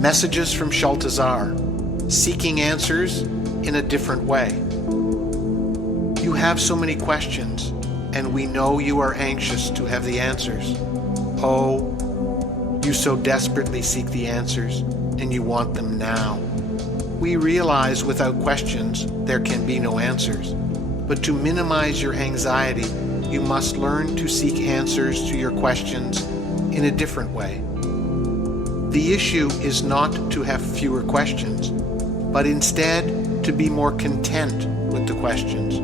Messages from Shaltazar, seeking answers in a different way. You have so many questions, and we know you are anxious to have the answers. Oh, you so desperately seek the answers, and you want them now. We realize without questions there can be no answers, but to minimize your anxiety, you must learn to seek answers to your questions in a different way. The issue is not to have fewer questions, but instead to be more content with the questions,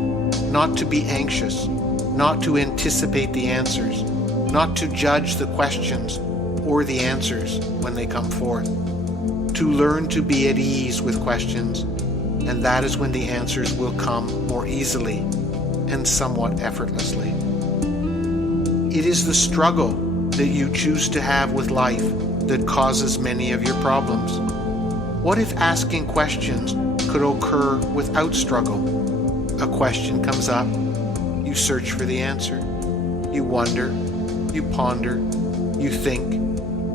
not to be anxious, not to anticipate the answers, not to judge the questions or the answers when they come forth. To learn to be at ease with questions, and that is when the answers will come more easily and somewhat effortlessly. It is the struggle that you choose to have with life that causes many of your problems. What if asking questions could occur without struggle? A question comes up, you search for the answer, you wonder, you ponder, you think,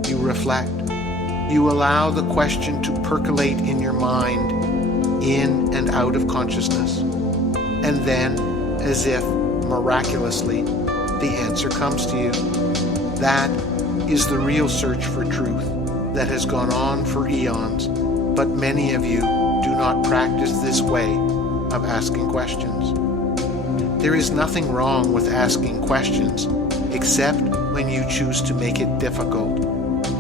you reflect. You allow the question to percolate in your mind, in and out of consciousness. And then, as if miraculously, the answer comes to you. That is the real search for truth that has gone on for eons, but many of you do not practice this way of asking questions. There is nothing wrong with asking questions, except when you choose to make it difficult,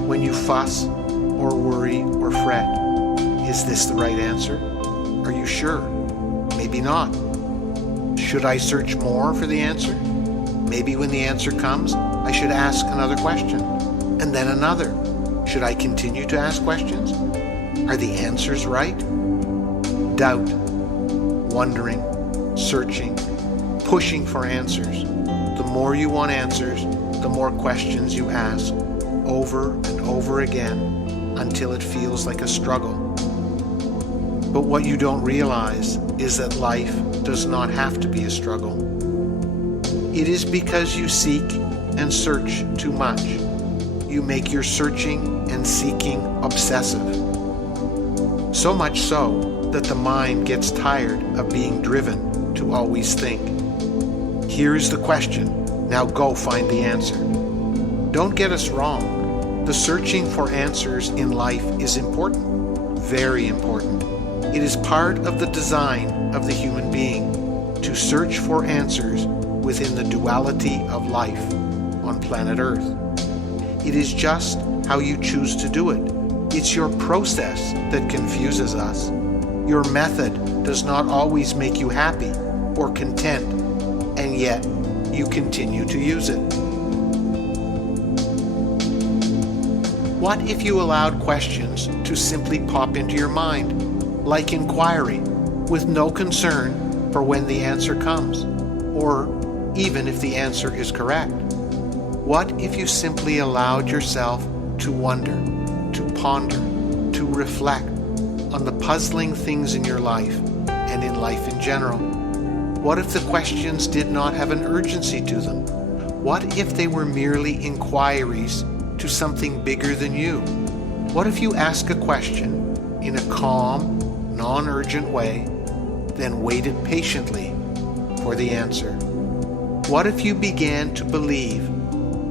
when you fuss or worry or fret. Is this the right answer? Are you sure? Maybe not. Should I search more for the answer? Maybe when the answer comes, I should ask another question, and then another. Should I continue to ask questions? Are the answers right? Doubt, wondering, searching, pushing for answers. The more you want answers, the more questions you ask, over and over again, until it feels like a struggle. But what you don't realize is that life does not have to be a struggle. It is because you seek and search too much. You make your searching and seeking obsessive. So much so that the mind gets tired of being driven to always think. Here is the question, now go find the answer. Don't get us wrong. The searching for answers in life is important, very important. It is part of the design of the human being to search for answers within the duality of life on planet Earth. It is just how you choose to do it. It's your process that confuses us. Your method does not always make you happy or content, and yet you continue to use it. What if you allowed questions to simply pop into your mind, like inquiry, with no concern for when the answer comes, or even if the answer is correct? What if you simply allowed yourself to wonder, to ponder, to reflect on the puzzling things in your life and in life in general? What if the questions did not have an urgency to them? What if they were merely inquiries to something bigger than you? What if you ask a question in a calm, non-urgent way, then waited patiently for the answer? What if you began to believe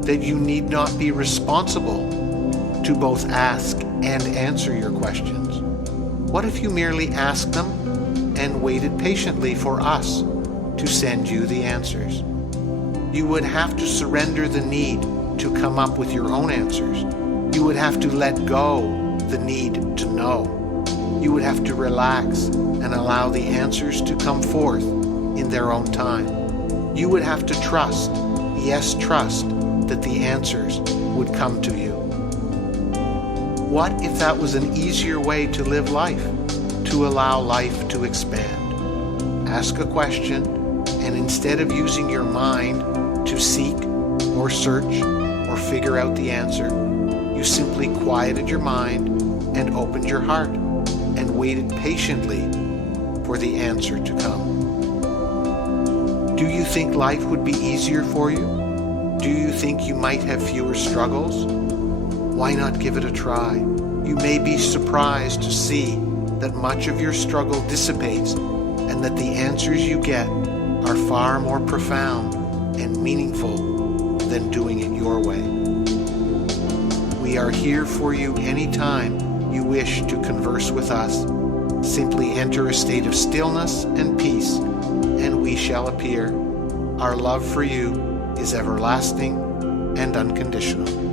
that you need not be responsible to both ask and answer your questions? What if you merely asked them and waited patiently for us to send you the answers? You would have to surrender the need to come up with your own answers. You would have to let go the need to know. You would have to relax and allow the answers to come forth in their own time. You would have to trust, yes, trust, that the answers would come to you. What if that was an easier way to live life, to allow life to expand? Ask a question, and instead of using your mind to seek or search or figure out the answer, you simply quieted your mind and opened your heart and waited patiently for the answer to come. Do you think life would be easier for you? Do you think you might have fewer struggles? Why not give it a try? You may be surprised to see that much of your struggle dissipates and that the answers you get are far more profound and meaningful than doing it your way. We are here for you anytime you wish to converse with us. Simply enter a state of stillness and peace, and we shall appear. Our love for you is everlasting and unconditional.